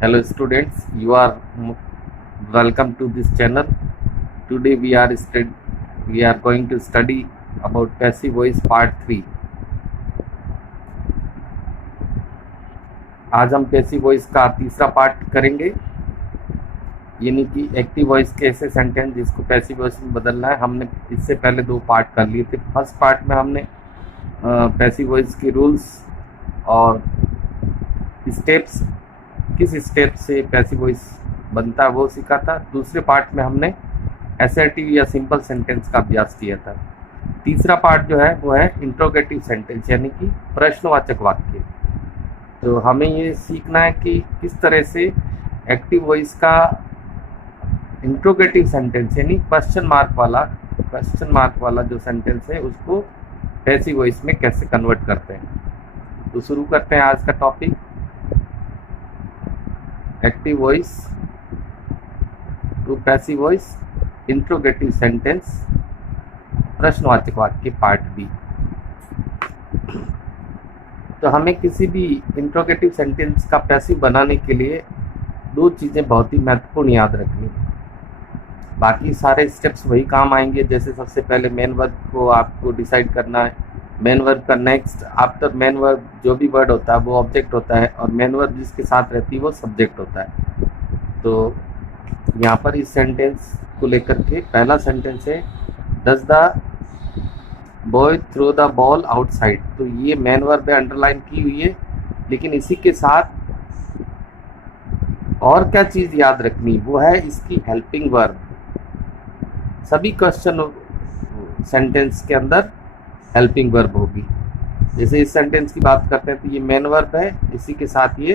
Hello students, you are welcome to this channel. Today we are going to study about passive voice part 3. आज हम passive voice का तीसरा part करेंगे, यानी कि एक्टिव वॉइस के ऐसे सेंटेंस जिसको पैसिव वॉइस में बदलना है। हमने इससे पहले 2 पार्ट कर लिए थे। फर्स्ट पार्ट में हमने पैसिव वॉइस की रूल्स और स्टेप्स, किस स्टेप से पैसिव वॉइस बनता है वो सीखा था। दूसरे पार्ट में हमने असर्टिव या सिंपल सेंटेंस का अभ्यास किया था। तीसरा पार्ट जो है वो है इंट्रोगेटिव सेंटेंस, यानी कि प्रश्नवाचक वाक्य। तो हमें ये सीखना है कि किस तरह से एक्टिव वॉइस का इंट्रोगेटिव सेंटेंस यानी क्वेश्चन मार्क वाला जो सेंटेंस है उसको पैसिव वॉइस में कैसे कन्वर्ट करते हैं। तो शुरू करते हैं आज का topic, active voice to passive voice interrogative sentence प्रश्नवाचक वाक्य पार्ट बी। तो हमें किसी भी इंट्रोगेटिव सेंटेंस का पैसिव बनाने के लिए 2 चीज़ें बहुत ही महत्वपूर्ण याद रखनी। बाकी सारे स्टेप्स वही काम आएंगे। जैसे सबसे पहले मेन वर्ब को आपको डिसाइड करना है। मेन वर्ब का नेक्स्ट आफ्टर मेन वर्ब जो भी वर्ड होता है वो ऑब्जेक्ट होता है, और मेन वर्ब जिसके साथ रहती है वो सब्जेक्ट होता है। तो यहाँ पर इस सेंटेंस को लेकर के पहला सेंटेंस है, does the boy throw the ball outside. तो ये मेन वर्ब है, अंडरलाइन की हुई है, लेकिन इसी के साथ और क्या चीज़ याद रखनी वो है इसकी हेल्पिंग वर्ब। सभी क्वेश्चन सेंटेंस के अंदर हेल्पिंग वर्ब होगी। जैसे इस सेंटेंस की बात करते हैं तो ये मेन वर्ब है, इसी के साथ ये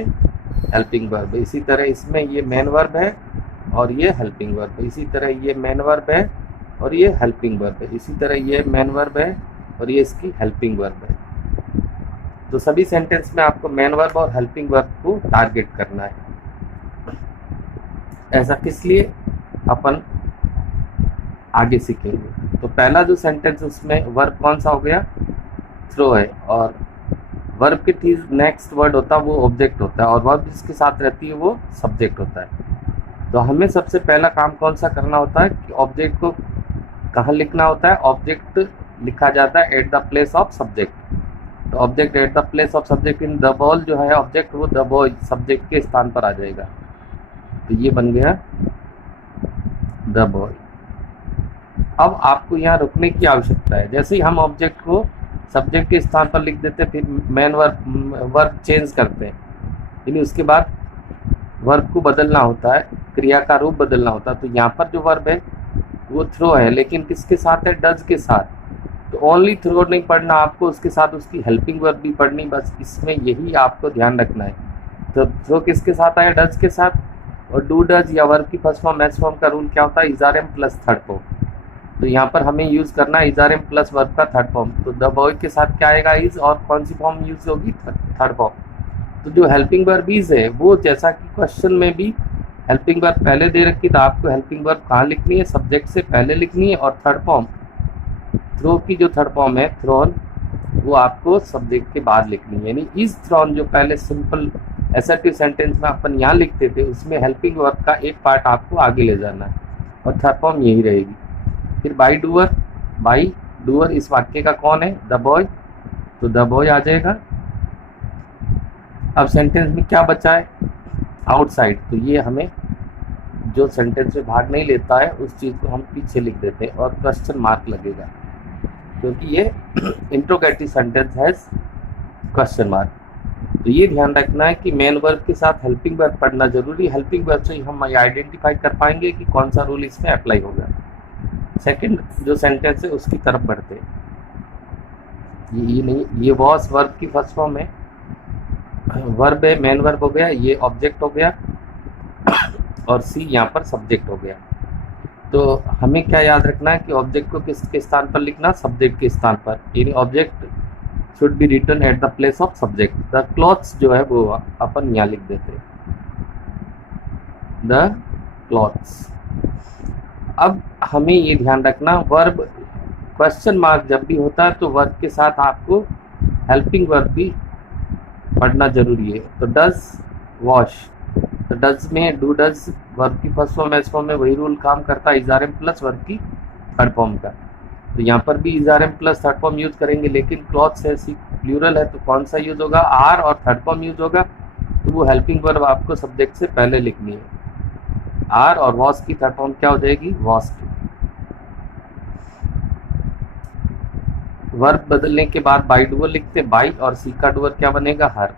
हेल्पिंग वर्ब है। इसी तरह इसमें ये मेन वर्ब है और ये हेल्पिंग वर्ब है। इसी तरह ये मेन वर्ब है और ये हेल्पिंग वर्ब है। इसी तरह ये मेन वर्ब है और ये इसकी हेल्पिंग वर्ब है। तो सभी सेंटेंस में आपको मेन वर्ब और हेल्पिंग वर्ब को टारगेट करना है। ऐसा किस लिए अपन आगे सीखेंगे। तो पहला जो सेंटेंस उसमें वर्ब कौन सा हो गया, थ्रो है, और वर्ब के ठीक नेक्स्ट वर्ड होता है वो ऑब्जेक्ट होता है, और वर्ब जिसके साथ रहती है वो सब्जेक्ट होता है। तो हमें सबसे पहला काम कौन सा करना होता है कि ऑब्जेक्ट को कहाँ लिखना होता है। ऑब्जेक्ट लिखा जाता है at the place of subject. तो object at the place of subject in the ball जो है ऑब्जेक्ट, वो द बॉय सब्जेक्ट के स्थान पर आ जाएगा। तो ये बन गया द बॉय। अब आपको यहाँ रुकने की आवश्यकता है। जैसे ही हम ऑब्जेक्ट को सब्जेक्ट के स्थान पर लिख देते हैं, फिर मेन वर्ब चेंज करते हैं, यानी उसके बाद वर्ब को बदलना होता है, क्रिया का रूप बदलना होता है। तो यहाँ पर जो वर्ब है वो थ्रो है, लेकिन किसके साथ है, डज के साथ। तो ओनली थ्रो नहीं पढ़ना आपको, उसके साथ उसकी हेल्पिंग वर्ब भी पढ़नी। बस इसमें यही आपको ध्यान रखना है। तो थ्रो किसके साथ आया, डज के साथ। और डू डज या वर्ब की फर्स्ट फॉर्म एस फॉर्म का रूल क्या होता है, is are am plus third form. तो यहाँ पर हमें यूज़ करना है is are am plus verb का थर्ड फॉर्म। तो द बॉय के साथ क्या आएगा, इज, और कौन सी फॉर्म यूज होगी, थर्ड फॉर्म। तो जो हेल्पिंग वर्ब इज है वो, जैसा कि क्वेश्चन में भी हेल्पिंग वर्ब पहले दे रखी, तो आपको हेल्पिंग वर्ब कहाँ लिखनी है, सब्जेक्ट से पहले लिखनी है, और थर्ड फॉर्म थ्रो की जो थर्ड फॉर्म है थ्रोन, वो आपको सब्जेक्ट के बाद लिखनी है। यानी इज थ्रोन जो पहले सिंपल असर्टिव सेंटेंस में अपन यहाँ लिखते थे, उसमें हेल्पिंग वर्ब का एक पार्ट आपको आगे ले जाना है, और थर्ड फॉर्म यही रहेगी। फिर बाई डूअर इस वाक्य का कौन है, द बॉय। तो द बॉय आ जाएगा। अब सेंटेंस में क्या बचा है, आउटसाइड। तो ये हमें जो सेंटेंस में भाग नहीं लेता है उस चीज़ को हम पीछे लिख देते हैं, और क्वेश्चन मार्क लगेगा, क्योंकि ये इंट्रोगेटिव सेंटेंस है क्वेश्चन मार्क। तो ये ध्यान रखना है कि मेन वर्ब के साथ हेल्पिंग वर्ब पढ़ना जरूरी। हेल्पिंग वर्ब से हम आइडेंटिफाई कर पाएंगे कि कौन सा रूल इसमें अप्लाई होगा। सेकंड जो सेंटेंस है उसकी तरफ बढ़ते हैं। ये नहीं, ये वॉस वर्ब की फर्स्ट फॉर्म है, वर्ब है, मेन वर्ब हो गया, ये ऑब्जेक्ट हो गया, और सी यहाँ पर सब्जेक्ट हो गया। तो हमें क्या याद रखना है कि ऑब्जेक्ट को किसके स्थान पर लिखना, सब्जेक्ट के स्थान पर। यानी object should be written at the place of subject. The clothes जो है वो अपन यहाँ लिख देते हैं, द क्लॉथ्स। अब हमें ये ध्यान रखना, वर्ब क्वेश्चन मार्क जब भी होता है तो वर्ब के साथ आपको हेल्पिंग वर्ब भी पढ़ना जरूरी है। तो डज वॉश, तो डज में डू डज वर्ब की फर्स्ट फॉर्म एस फॉर्म में वही रूल काम करता है, is are am plus verb की थर्ड फॉर्म का। तो यहाँ पर भी is are am plus third form use करेंगे, लेकिन क्लॉथ्स है प्लूरल है तो कौन सा यूज होगा, आर और थर्ड फॉर्म यूज होगा। तो वो हेल्पिंग वर्ब आपको सब्जेक्ट से पहले लिखनी है। आर और वॉस की थर्ड फॉर्म क्या हो जाएगी, वॉस की। वर्ब बदलने के बाद बाई डूअर लिखते, बाई और सी का डूअर क्या बनेगा, हर।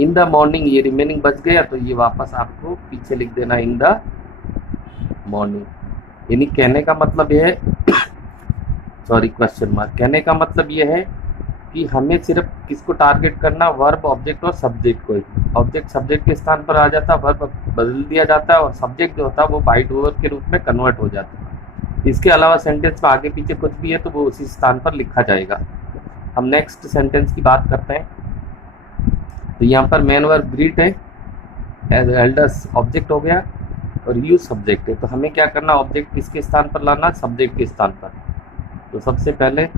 इन द मॉर्निंग ये रिमेनिंग बच गया तो ये वापस आपको पीछे लिख देना इन द मॉर्निंग। यानी कहने का मतलब यह है सॉरी क्वेश्चन मार्क, कहने का मतलब यह है कि हमें सिर्फ किसको टारगेट करना, वर्ब ऑब्जेक्ट और सब्जेक्ट को ही। ऑब्जेक्ट सब्जेक्ट के स्थान पर आ जाता है, वर्ब बदल दिया जाता है और सब्जेक्ट जो होता है वो बाई डूअर के रूप में कन्वर्ट हो जाता है। इसके अलावा सेंटेंस में आगे पीछे कुछ भी है तो वो उसी स्थान पर लिखा जाएगा। हम नेक्स्ट सेंटेंस की बात करते हैं। तो यहाँ पर मेन वर्ब ग्रीट है, एज एल्डर्स ऑब्जेक्ट हो गया और यू सब्जेक्ट है। तो हमें क्या करना, ऑब्जेक्ट किसके स्थान पर लाना, सब्जेक्ट के स्थान पर। तो सबसे पहले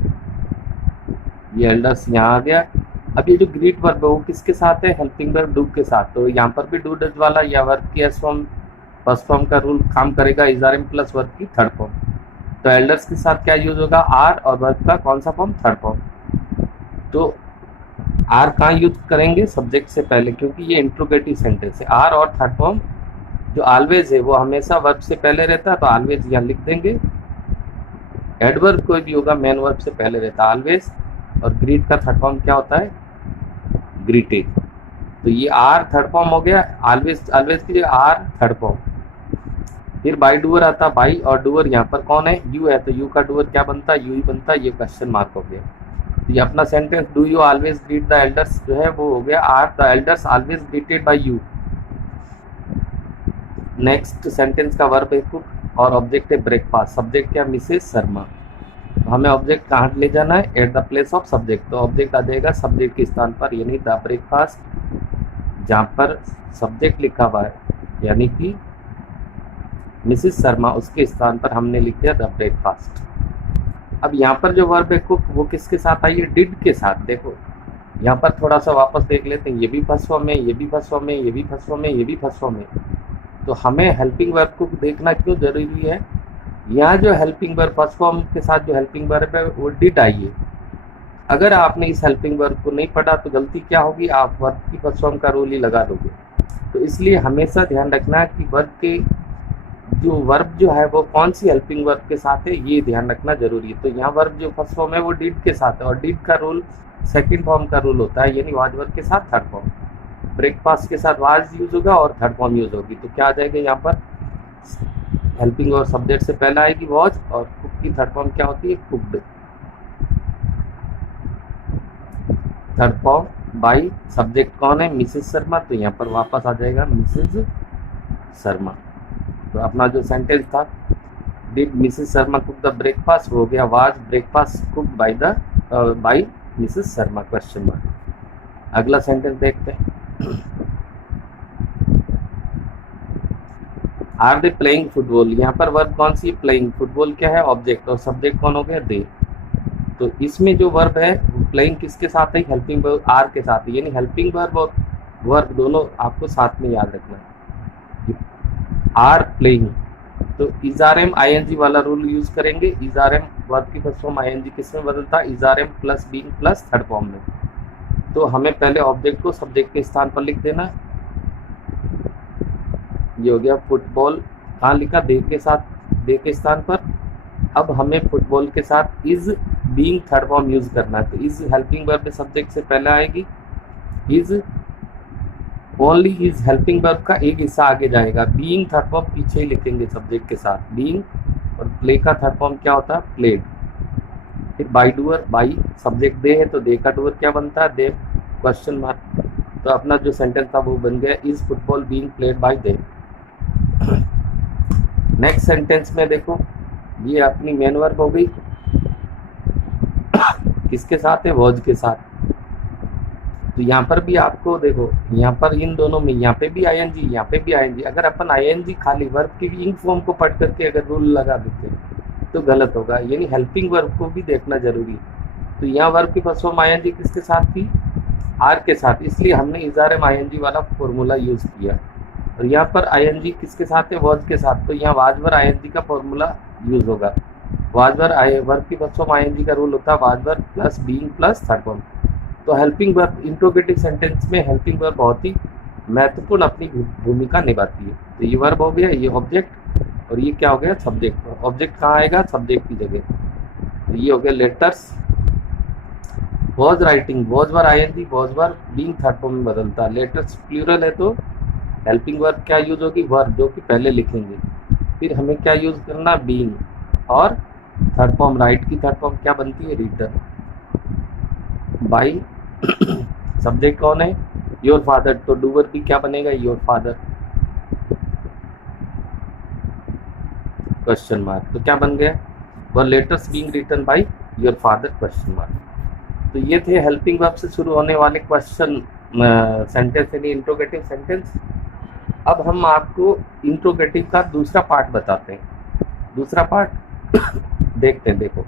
ये एल्डर्स यहाँ आ गया। अब ये जो ग्रीट वर्ब है वो किसके साथ है, हेल्पिंग वर्ब डू के साथ। तो यहाँ पर भी डू डज वाला या वर्ब की एस फॉर्म फर्स्ट फॉर्म का रूल काम करेगा, is are am plus verb की थर्ड फॉर्म। तो एल्डर्स के साथ क्या यूज होगा, आर और वर्ब का कौन सा फॉर्म, थर्ड फॉर्म। तो आर कहाँ यूज करेंगे, सब्जेक्ट से पहले, क्योंकि ये इंट्रोगेटिव सेंटेंस है। आर और थर्ड फॉर्म जो ऑलवेज है वो हमेशा वर्ब से पहले रहता है, तो ऑलवेज यहाँ लिख देंगे। एडवर्ब कोई भी होगा मेन वर्ब से पहले रहता है ऑलवेज। और ग्रीट का थर्ड फॉर्म क्या होता है, ग्रीटेड। तो ये आर थर्ड फॉर्म हो गया, ऑलवेज ऑलवेज की आर थर्ड फॉर्म। फिर बाई डूअर आता, बाई और डूअर यहाँ पर कौन है, यू है। तो यू का डूअर क्या बनता है, यू ही बनता है। ये क्वेश्चन मार्क हो गया। तो ये अपना sentence do you always greet the elders जो है वो हो गया, are the elders always greeted by you. Next sentence का वर्ब है कुक और ऑब्जेक्ट है ब्रेकफास्ट। सब्जेक्ट क्या, मिसेस शर्मा। तो हमें ऑब्जेक्ट कहाँ ले जाना है, at the place of subject. तो ऑब्जेक्ट आ जाएगा सब्जेक्ट के स्थान पर, यानी द ब्रेकफास्ट। जहाँ पर सब्जेक्ट लिखा हुआ है यानी कि मिसेस शर्मा, उसके स्थान पर हमने लिख दिया द ब्रेकफास्ट। अब यहाँ पर जो वर्ब है कुक वो किसके साथ आई है, डिड के साथ। देखो यहाँ पर थोड़ा सा वापस देख लेते हैं, ये भी फर्स्ट फॉर्म है, ये भी फर्स्ट फॉर्म है, ये भी फर्स्ट फॉर्म है, ये भी फर्स्ट फॉर्म है। तो हमें हेल्पिंग वर्ब को देखना क्यों जरूरी है, यहाँ जो हेल्पिंग वर्ब फर्स्ट फॉर्म के साथ जो हेल्पिंग वर्ब है वो डिड आई है। अगर आपने इस हेल्पिंग वर्ब को नहीं पढ़ा तो गलती क्या होगी, आप वर्ब की फर्स्ट फॉर्म का रूल ही लगा दोगे। तो इसलिए हमेशा ध्यान रखना कि वर्ब के जो वर्ब जो है वो कौन सी हेल्पिंग वर्ब के साथ है, ये ध्यान रखना जरूरी है। तो यहाँ वर्ब जो फर्स्ट फॉर्म है वो डिड के साथ है और डिड का रूल सेकंड फॉर्म का रूल होता है, यानी वाज वर्ब के साथ थर्ड फॉर्म। ब्रेकफास्ट के साथ वाज यूज होगा और थर्ड फॉर्म यूज होगी। तो क्या आ जाएगा यहाँ पर, हेल्पिंग और सब्जेक्ट से पहले आएगी वॉज और कुक की थर्ड फॉर्म क्या होती है, cooked. Third form by, subject कौन है, मिसेस शर्मा। तो यहाँ पर वापस आ जाएगा मिसेस शर्मा। तो अपना जो सेंटेंस था did Mrs Sharma cook the breakfast हो गया was breakfast cook by the by Mrs Sharma question mark. अगला सेंटेंस देखते हैं। Are they playing football. यहाँ पर वर्ब कौन सी है, प्लेइंग। फुटबॉल क्या है, ऑब्जेक्ट और सब्जेक्ट कौन हो गया, दे। तो इसमें जो वर्ब है प्लेइंग किसके साथ है, हेल्पिंग वर्ब आर के साथ है, यानी हेल्पिंग वर्ब और वर्ब दोनों आपको साथ में याद रखना है। आर प्लेइंग, तो इजारएम आईएनजी वाला रूल यूज करेंगे। इजारएम वर्ब की फर्स्ट फॉर्म आईएनजी किस में बदलता है, is are am plus being plus third form में। तो हमें पहले ऑब्जेक्ट को सब्जेक्ट के स्थान पर लिख देना। ये हो गया फुटबॉल, कहाँ लिखा, दे के साथ, दे के स्थान पर। अब हमें फुटबॉल के साथ is being third form use करना है। तो इज हेल्पिंग वर्ब सब्जेक्ट से पहले आएगी, is only is helping verb का एक हिस्सा आगे जाएगा, बीइंग थर्ड फॉर्म पीछे ही लिखेंगे सब्जेक्ट के साथ, बीइंग। और प्ले का थर्ड फॉर्म क्या होता है, प्लेड। फिर by doer, by subject they है तो दे का डूअर क्या बनता है, दे क्वेश्चन मार्क। तो अपना जो सेंटेंस था वो बन गया, is football being played by they. Next sentence में देखो, ये अपनी मेन वर्ब हो गई, किसके साथ है, वॉज के साथ। तो यहाँ पर भी आपको देखो, यहाँ पर इन दोनों में, यहाँ पे भी आईएनजी, यहाँ पे भी आईएनजी। अगर अपन आईएनजी खाली वर्ब की इंग फॉर्म को पढ़ करके अगर रूल लगा देते हैं तो गलत होगा, यानी हेल्पिंग वर्ब को भी देखना जरूरी है। तो यहाँ वर्ब की फर्स्ट फॉर्म आईएनजी किसके साथ थी, आर के साथ, इसलिए हमने इज़ारम आईएनजी वाला फॉर्मूला यूज़ किया। और यहाँ पर आईएनजी किसके साथ है, वर्ब के साथ, तो यहाँ वाजवर आईएनजी का फॉर्मूला यूज़ होगा। वाजवर वर्ब की फर्स्ट फॉर्म आईएनजी का रूल होता है वाजवर plus being plus third form. तो हेल्पिंग वर्ब इंट्रोगेटिव सेंटेंस में हेल्पिंग वर्ब बहुत ही महत्वपूर्ण अपनी भूमिका निभाती है। तो ये वर्ब हो गया, ये ऑब्जेक्ट, और ये क्या हो गया, सब्जेक्ट। ऑब्जेक्ट कहाँ आएगा, सब्जेक्ट की जगह। तो ये हो गया letters. Was writing, was were ING, was were being third form में बदलता है। लेटर्स प्लूरल है तो हेल्पिंग वर्ब क्या यूज होगी, वर्ब, जो कि पहले लिखेंगे। फिर हमें क्या यूज करना, बीइंग, और थर्ड फॉर्म राइट की थर्ड फॉर्म क्या बनती है, रीडर। बाई सब्जेक्ट कौन है, योर फादर, तो डूवर भी क्या बनेगा, योर फादर, क्वेश्चन मार्क। तो क्या बन गया, were letters being written by your father, question mark. तो ये थे हेल्पिंग वर्ब से शुरू होने वाले क्वेश्चन सेंटेंस यानी इंट्रोगेटिव सेंटेंस। अब हम आपको इंट्रोगेटिव का दूसरा पार्ट बताते हैं। दूसरा पार्ट देखते हैं। देखो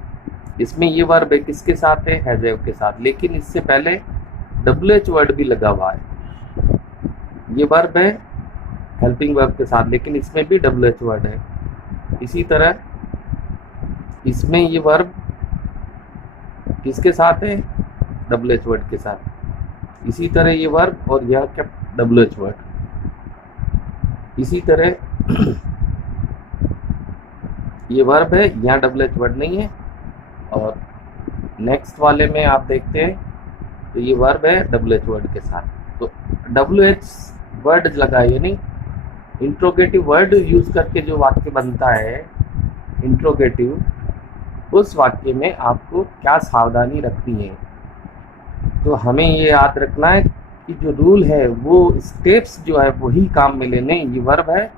इसमें ये वर्ब है किसके साथ है, हैज़ के साथ, लेकिन इससे पहले WH वर्ड भी लगा हुआ है। ये वर्ब है हेल्पिंग वर्ब के साथ, लेकिन इसमें भी WH वर्ड है। इसी तरह इसमें ये वर्ब किसके साथ है, WH वर्ड के साथ। इसी तरह ये वर्ब और यह क्या, WH वर्ड। इसी तरह ये वर्ब है, यहाँ WH वर्ड नहीं है। और नेक्स्ट वाले में आप देखते हैं तो ये वर्ब है WH वर्ड के साथ। तो WH वर्ड लगा है, यानी इंट्रोगेटिव वर्ड यूज करके जो वाक्य बनता है इंट्रोगेटिव, उस वाक्य में आपको क्या सावधानी रखनी है। तो हमें ये याद रखना है कि जो रूल है वो स्टेप्स जो है वही काम में लेने। ये वर्ब है,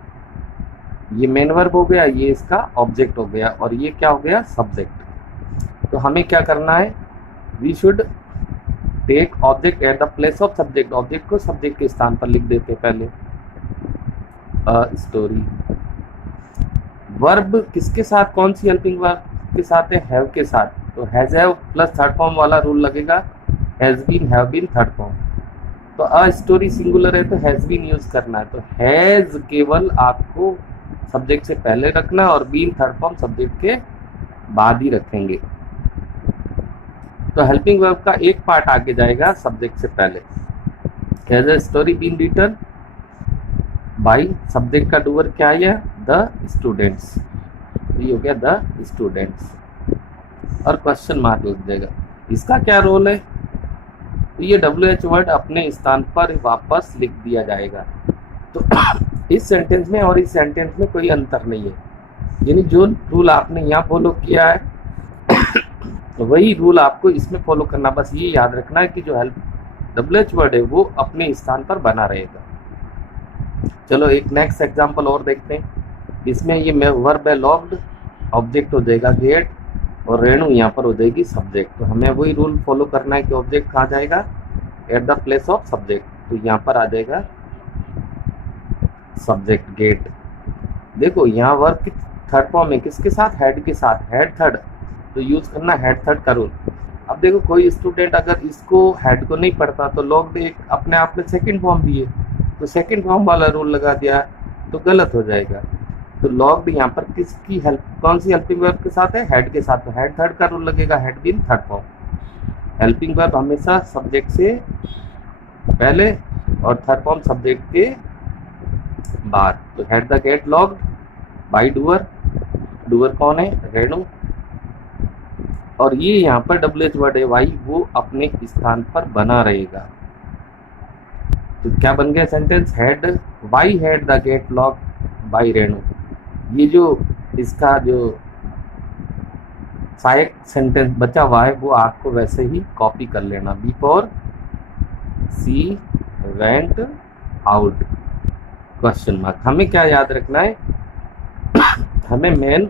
ये मेन वर्ब हो गया, ये इसका ऑब्जेक्ट हो गया, और ये क्या हो गया, सब्जेक्ट। तो हमें क्या करना है, we should take object at the place of subject. Object को सब्जेक्ट के स्थान पर लिख देते हैं पहले। स्टोरी वर्ब किसके साथ, कौन सी हेल्पिंग वर्ब के साथ है, हैव के साथ। तो has have plus third form वाला रूल लगेगा, has been have been third form. तो अ स्टोरी सिंगुलर है तो हैज बीन यूज करना है। तो हैज केवल आपको सब्जेक्ट से पहले रखना है, और बीन थर्ड फॉर्म सब्जेक्ट के बाद ही रखेंगे। तो हेल्पिंग वर्ब का एक पार्ट आगे जाएगा सब्जेक्ट से पहले। Has a story been written by, subject का डूअर क्या है, द स्टूडेंट्स। ये हो गया द स्टूडेंट्स, और क्वेश्चन मार्क लग जाएगा। इसका क्या रोल है, तो ये WH वर्ड अपने स्थान पर वापस लिख दिया जाएगा। तो इस सेंटेंस में और इस सेंटेंस में कोई अंतर नहीं है, यानी जो रूल आपने यहाँ फॉलो किया है वही रूल आपको इसमें फॉलो करना। बस ये याद रखना है कि जो WH वर्ड है वो अपने स्थान पर बना रहेगा। चलो एक नेक्स्ट एग्जांपल और देखते हैं। इसमें ये वर्ब है लॉक्ड, ऑब्जेक्ट हो जाएगा गेट, और रेणु यहाँ पर हो जाएगी सब्जेक्ट। तो हमें वही रूल फॉलो करना है कि ऑब्जेक्ट कहाँ जाएगा, eight the place of subject. तो यहाँ पर आ जाएगा सब्जेक्ट गेट। देखो यहाँ वर्ब की थर्ड फॉर्म है किसके साथ, हेड के साथ, हेड थर्ड। तो यूज करना हेड थर्ड का रूल। अब देखो कोई स्टूडेंट अगर इसको हेड को नहीं पढ़ता तो लॉक्ड एक अपने आप में सेकंड फॉर्म भी है, तो सेकंड फॉर्म वाला रूल लगा दिया तो गलत हो जाएगा। तो लॉक्ड यहाँ पर किसकी हेल्प, कौन सी हेल्पिंग वर्ब के साथ है, हेड के साथ। तो हेड थर्ड का रूल लगेगा, had been third form. Helping verb हमेशा सब्जेक्ट से पहले और थर्ड फॉर्म सब्जेक्ट के बाद। तो had the gate locked by doer, doer कौन है, रेणु। और ये यहाँ पर WH वर्ड है वाई, वो अपने स्थान पर बना रहेगा। तो क्या बन गया sentence, had why had the gate locked by Renu. ये जो इसका जो सहायक सेंटेंस बचा हुआ है वो आपको वैसे ही कॉपी कर लेना। Before she went out, question mark. हमें क्या याद रखना है, हमें मेन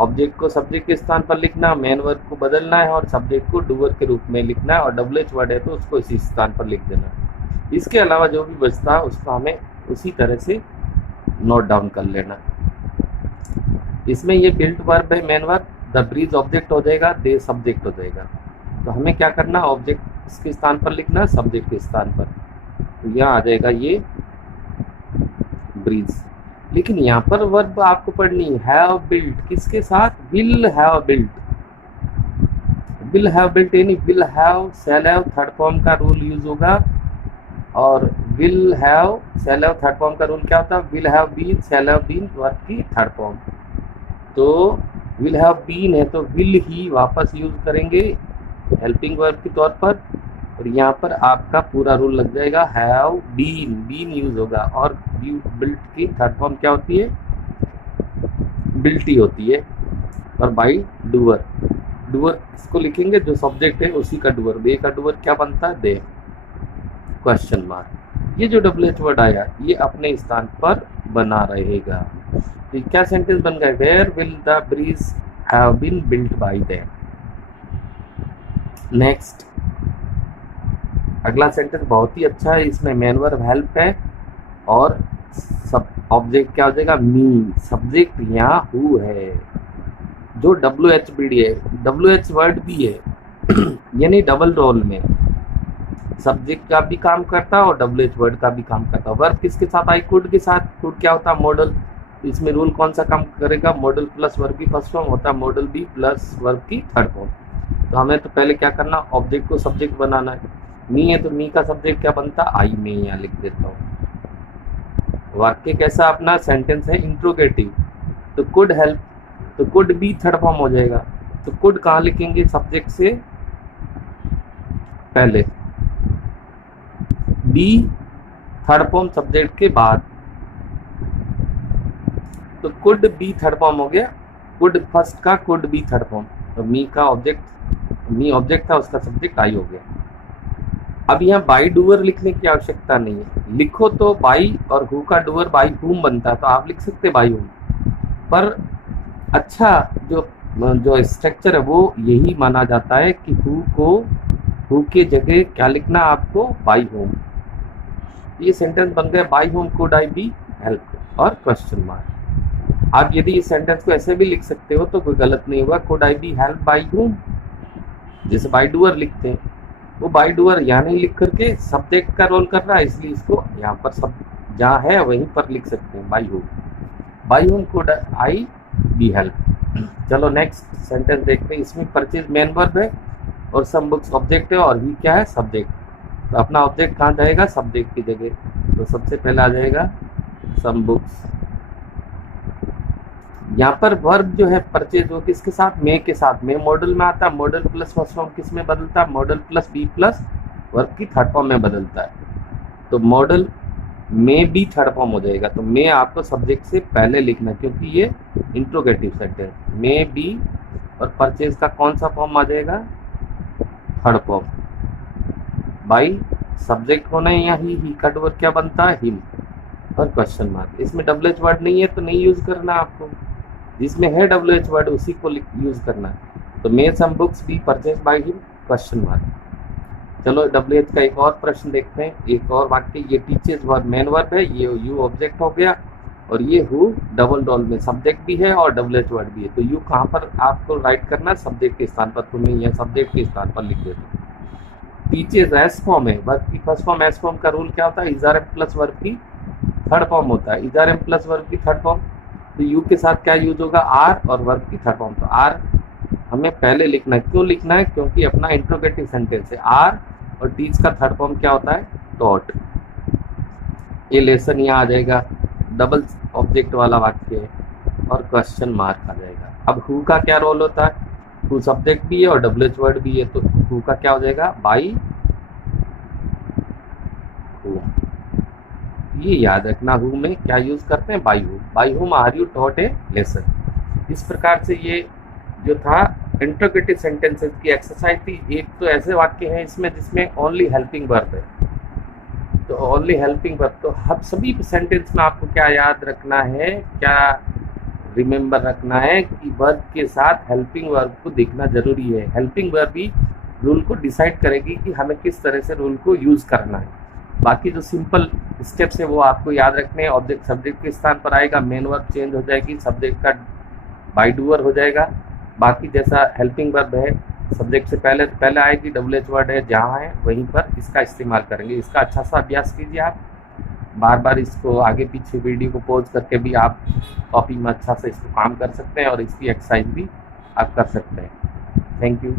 ऑब्जेक्ट को सब्जेक्ट के स्थान पर लिखना, मेन वर्ब को बदलना है, और सब्जेक्ट को डूअर के रूप में लिखना है, और WH वर्ड है तो उसको इसी स्थान पर लिख देना है। इसके अलावा जो भी बचता है उसको हमें उसी तरह से नोट डाउन कर लेना। इसमें ये बिल्ट वर्ब है main verb, the bridge object हो जाएगा, दे सब्जेक्ट हो जाएगा। तो हमें क्या करना, ऑब्जेक्ट किसके स्थान पर लिखना है, सब्जेक्ट के स्थान पर। तो यहाँ आ जाएगा ये ब्रीज। लेकिन यहाँ पर वर्ब आपको पढ़नी हैव बिल्ट किसके साथ, will have built. Will have built यानी will have, shall have third form का रूल यूज होगा, और will have shall have third form का रूल क्या होता है, will have been shall have been verb की थर्ड फॉर्म। तो विल हैव बीन है तो विल ही वापस यूज करेंगे हेल्पिंग वर्ब के तौर पर, और यहाँ पर आपका पूरा रूल लग जाएगा हैव बीन, बीन यूज होगा। और बिल्ट की थर्ड फॉर्म क्या होती है, बिल्ट ही होती है। और बाई डूअर, डूअर इसको लिखेंगे जो सब्जेक्ट है उसी का डूअर, बे का डूअर क्या बनता है, दे क्वेश्चन मार्क। ये जो WH वर्ड आया ये अपने स्थान पर बना रहेगा। तो क्या सेंटेंस बन गया, where will the bridge have been built by them. Next अगला सेंटेंस बहुत ही अच्छा है, इसमें मेन वर्ब हेल्प है और सब ऑब्जेक्ट क्या हो जाएगा, मी। सब्जेक्ट यहाँ हु है, जो WHBD है, WH वर्ड भी है यानी डबल रोल में सब्जेक्ट का भी काम करता है और WH वर्ड का भी काम करता है। वर्ब किसके साथ आई, कुड के साथ। कुड क्या होता है, मॉडल। इसमें रूल कौन सा काम करेगा, मॉडल प्लस वर्ब की फर्स्ट फॉर्म होता है, मॉडल बी प्लस वर्ब की थर्ड फॉर्म। तो हमें तो पहले क्या करना, ऑब्जेक्ट को सब्जेक्ट बनाना है। मी है तो मी का सब्जेक्ट क्या बनता, आई। मैं यहाँ लिख देता हूँ। वाक्य कैसा अपना सेंटेंस है, इंट्रोगेटिव। तो कुड हेल्प, तो कुड बी थर्ड फॉर्म हो जाएगा। तो कुड कहाँ लिखेंगे, सब्जेक्ट से पहले, बी थर्ड फॉर्म सब्जेक्ट के बाद। तो कुड बी थर्ड फॉर्म हो गया, कुड फर्स्ट का, कुड बी थर्ड फॉर्म। तो मी का ऑब्जेक्ट, मी ऑब्जेक्ट था, उसका सब्जेक्ट आई हो गया। अब यहाँ बाई डूअर लिखने की आवश्यकता नहीं है, लिखो तो बाई और हु का डूअर बाई हुम बनता है, तो आप लिख सकते बाई हुम। पर अच्छा जो स्ट्रक्चर है वो यही माना जाता है कि हु को, हु के जगह क्या लिखना आपको, बाई होम। ये सेंटेंस बन गया, by home could I B help और क्वेश्चन मार्क। आप यदि इस सेंटेंस को ऐसे भी लिख सकते हो तो कोई गलत नहीं होगा, could I B help by home, जैसे बाई डूअर लिखते हैं। वो बाई डूअर यहाँ नहीं लिख करके सब्जेक्ट का रोल कर रहा है, इसलिए इसको यहाँ पर सब जहाँ है वहीं पर लिख सकते हैं, by home. By home could I B help. चलो नेक्स्ट सेंटेंस देखते हैं। इसमें परचेज मेन वर्ब है और सम बुक्स ऑब्जेक्ट है और ही क्या है, सब्जेक्ट। तो अपना ऑब्जेक्ट कहाँ जाएगा, सब्जेक्ट की जगह। तो सबसे पहले आ जाएगा सम बुक्स। यहाँ पर वर्ब जो है परचेज वो किसके साथ, मे के साथ। मे मॉडल में आता है, मॉडल प्लस फर्स्ट फॉर्म किस में बदलता है, modal plus be plus verb की थर्ड फॉर्म में बदलता है। तो modal may be third form हो जाएगा। तो मे आपको सब्जेक्ट से पहले लिखना है क्योंकि ये इंट्रोगेटिव सेंटेंस। मे बी और परचेज का कौन सा फॉर्म आ जाएगा, थर्ड फॉर्म। बाई सब्जेक्ट होना है, यहाँ ही का डूअर क्या बनता है, हिम और क्वेश्चन मार्क। इसमें WH वर्ड नहीं है तो नहीं यूज करना आपको, जिसमें है WH वर्ड उसी को यूज करना है। तो may some books be purchase by him, question mark. चलो WH का एक और प्रश्न देखते हैं, एक और वाक्य। ये टीचर्स वर्ब मेन वर्ब है, ये यू ऑब्जेक्ट हो गया, और ये हु डबल डॉल में सब्जेक्ट भी है और WH वर्ड भी है। तो यू कहाँ पर आपको राइट करना है, सब्जेक्ट के स्थान पर। तो मैं यह सब्जेक्ट के स्थान पर लिख देता हूँ। टीचर्स एस फॉर्म है, वर्ब की फर्स्ट फॉर्म। एस फॉर्म का रूल क्या होता है, इज़ार एम प्लस वर्ब की थर्ड फॉर्म होता है। इज़ार एम प्लस वर्ब की थर्ड फॉर्म, तो यू के साथ क्या यूज होगा, आर, और वर्ब की थर्ड फॉर्म। तो आर हमें पहले लिखना है। क्यों लिखना है, क्योंकि अपना इंट्रोगेटिव सेंटेंस है। आर और टीच का थर्ड फॉर्म क्या होता है, टॉट। ये लेसन यहाँ आ जाएगा, डबल ऑब्जेक्ट वाला वाक्य है, और क्वेश्चन मार्क आ जाएगा। अब हु का क्या रोल होता है, हु सब्जेक्ट भी है और WH वर्ड भी है, तो हु का क्या हो जाएगा, बाई हु। ये याद रखना, हु में क्या यूज करते हैं, by who. By whom are you taught a lesson. इस प्रकार से ये जो था इंट्रोगेटिव सेंटेंसेस की एक्सरसाइज थी। एक तो ऐसे वाक्य हैं इसमें जिसमें ओनली हेल्पिंग वर्ब है, तो ओनली हेल्पिंग वर्ब। तो हम सभी सेंटेंस में आपको क्या याद रखना है, क्या रिमेंबर रखना है कि वर्ब के साथ हेल्पिंग वर्ब को देखना जरूरी है। हेल्पिंग वर्ब ही रूल को डिसाइड करेगी कि हमें किस तरह से रूल को यूज करना है। बाकी जो सिंपल स्टेप्स है वो आपको याद रखने हैं। ऑब्जेक्ट सब्जेक्ट के स्थान पर आएगा, मेन वर्ब चेंज हो जाएगी, सब्जेक्ट का बाई डूअर हो जाएगा। बाकी जैसा हेल्पिंग वर्ब है सब्जेक्ट से पहले पहले आएगी, डबल एच वर्ड है जहाँ है वहीं पर इसका इस्तेमाल करेंगे। इसका अच्छा सा अभ्यास कीजिए आप, बार बार इसको आगे पीछे वीडियो को पॉज करके भी आप कॉपी में अच्छा से इसको काम कर सकते हैं और इसकी एक्सरसाइज भी आप कर सकते हैं। Thank you.